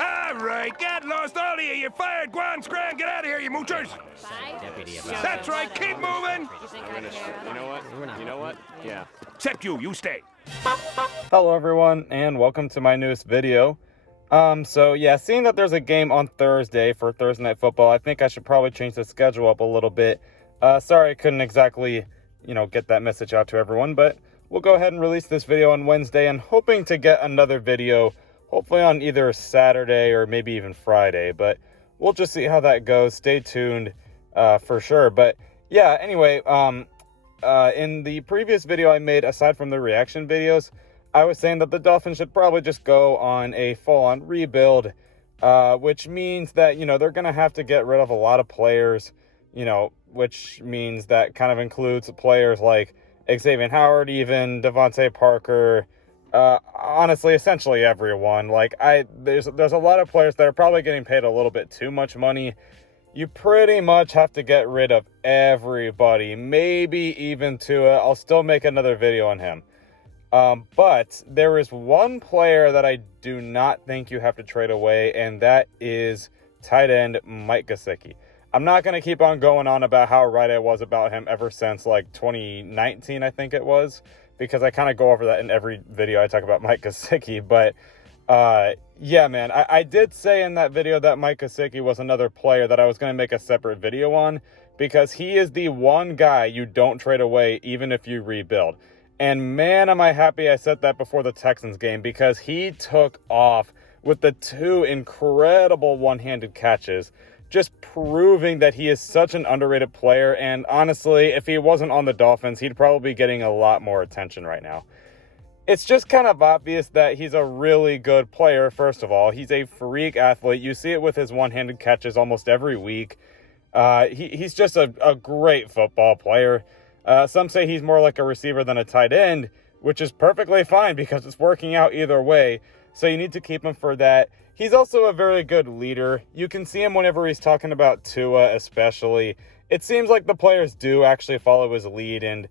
All right, get lost, all of you. You're fired. Go on, scram. Get out of here, you moochers. That's right. Keep moving. You know what? Yeah. Except you stay. Hello everyone, and welcome to my newest video. So yeah, seeing that there's a game on Thursday for Thursday Night Football, I think I should probably change the schedule up a little bit. Sorry I couldn't exactly, get that message out to everyone, but we'll go ahead and release this video on Wednesday, and hoping to get another video, hopefully on either Saturday or maybe even Friday, but we'll just see how that goes. Stay tuned, for sure. But yeah, anyway, in the previous video I made, aside from the reaction videos, I was saying that the Dolphins should probably just go on a full-on rebuild, which means that, they're going to have to get rid of a lot of players, which means that kind of includes players like Xavier Howard, even Devontae Parker, honestly, essentially everyone. There's a lot of players that are probably getting paid a little bit too much money. You pretty much have to get rid of everybody, maybe even Tua. I'll still make another video on him. But there is one player that I do not think you have to trade away, and that is tight end Mike Gesicki. I'm not going to keep on going on about how right I was about him ever since 2019, I think it was, because I kind of go over that in every video I talk about Mike Gesicki. But yeah, man, I did say in that video that Mike Gesicki was another player that I was going to make a separate video on, because he is the one guy you don't trade away even if you rebuild. And man, am I happy I said that before the Texans game, because he took off with the two incredible one-handed catches, just proving that he is such an underrated player. And honestly, if he wasn't on the Dolphins, he'd probably be getting a lot more attention right now. It's just kind of obvious that he's a really good player, first of all. He's a freak athlete. You see it with his one-handed catches almost every week. He's just a great football player. Some say he's more like a receiver than a tight end, which is perfectly fine because it's working out either way. So you need to keep him for that. He's also a very good leader. You can see him whenever he's talking about Tua, especially. It seems like the players do actually follow his lead, and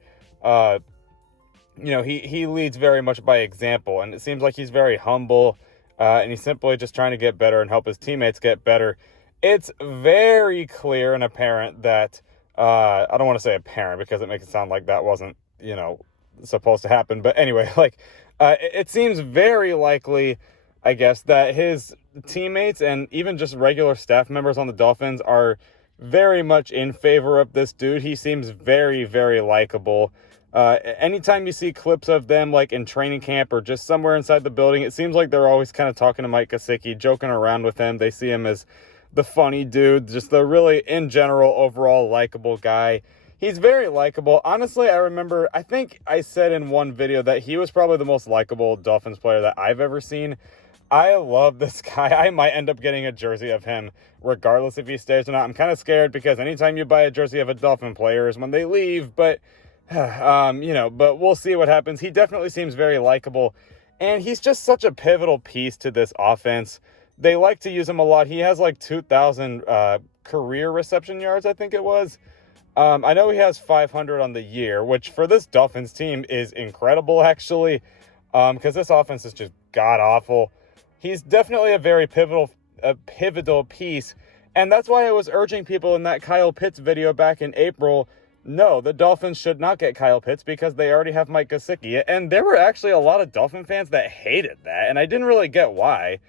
he leads very much by example, and it seems like he's very humble, and he's simply just trying to get better and help his teammates get better. It's very clear and apparent that I don't want to say apparent because it makes it sound like that wasn't, supposed to happen. But anyway, it seems very likely, I guess, that his teammates and even just regular staff members on the Dolphins are very much in favor of this dude. He seems very, very likable. Anytime you see clips of them, in training camp or just somewhere inside the building, it seems like they're always kind of talking to Mike Gesicki, joking around with him. They see him as the funny dude, just the really, in general, overall likable guy. He's very likable. Honestly, I think I said in one video that he was probably the most likable Dolphins player that I've ever seen. I love this guy. I might end up getting a jersey of him, regardless if he stays or not. I'm kind of scared because anytime you buy a jersey of a Dolphin player is when they leave, but, but we'll see what happens. He definitely seems very likable, and he's just such a pivotal piece to this offense. They like to use him a lot. He has 2,000 career reception yards, I think it was. I know he has 500 on the year, which for this Dolphins team is incredible, actually, because this offense is just god-awful. He's definitely a very pivotal piece, and that's why I was urging people in that Kyle Pitts video back in April, no, the Dolphins should not get Kyle Pitts because they already have Mike Gesicki. And there were actually a lot of Dolphin fans that hated that, and I didn't really get why.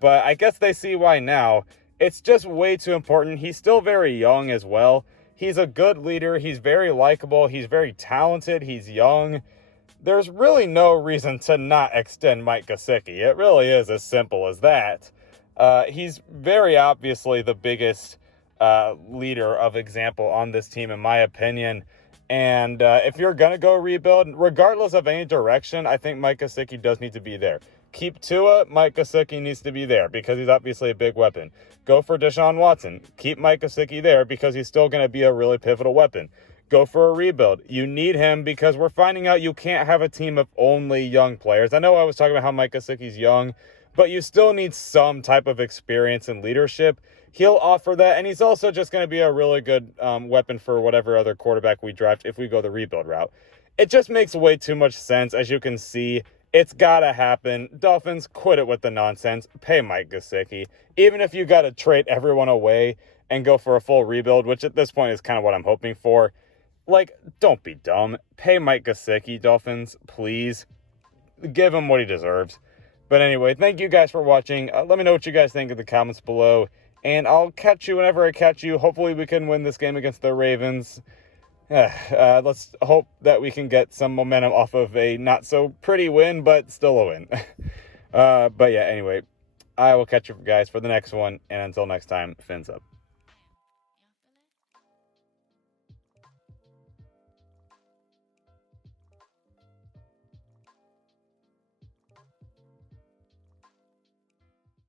But I guess they see why now. It's just way too important. He's still very young as well. He's a good leader. He's very likable. He's very talented. He's young. There's really no reason to not extend Mike Gesicki. It really is as simple as that. He's very obviously the biggest leader of example on this team, in my opinion. And if you're going to go rebuild, regardless of any direction, I think Mike Gesicki does need to be there. Keep Tua, Mike Gesicki needs to be there because he's obviously a big weapon. Go for Deshaun Watson. Keep Mike Gesicki there because he's still going to be a really pivotal weapon. Go for a rebuild. You need him because we're finding out you can't have a team of only young players. I know I was talking about how Mike Gesicki's young, but you still need some type of experience and leadership. He'll offer that, and he's also just going to be a really good weapon for whatever other quarterback we draft if we go the rebuild route. It just makes way too much sense, as you can see It's got to happen. Dolphins, quit it with the nonsense. Pay Mike Gesicki. Even if you got to trade everyone away and go for a full rebuild, which at this point is kind of what I'm hoping for, like, don't be dumb. Pay Mike Gesicki, Dolphins, please. Give him what he deserves. But anyway, thank you guys for watching. Let me know what you guys think in the comments below. And I'll catch you whenever I catch you. Hopefully we can win this game against the Ravens. Let's hope that we can get some momentum off of a not so pretty win, but still a win. But yeah, anyway, I will catch you guys for the next one. And until next time, fins up.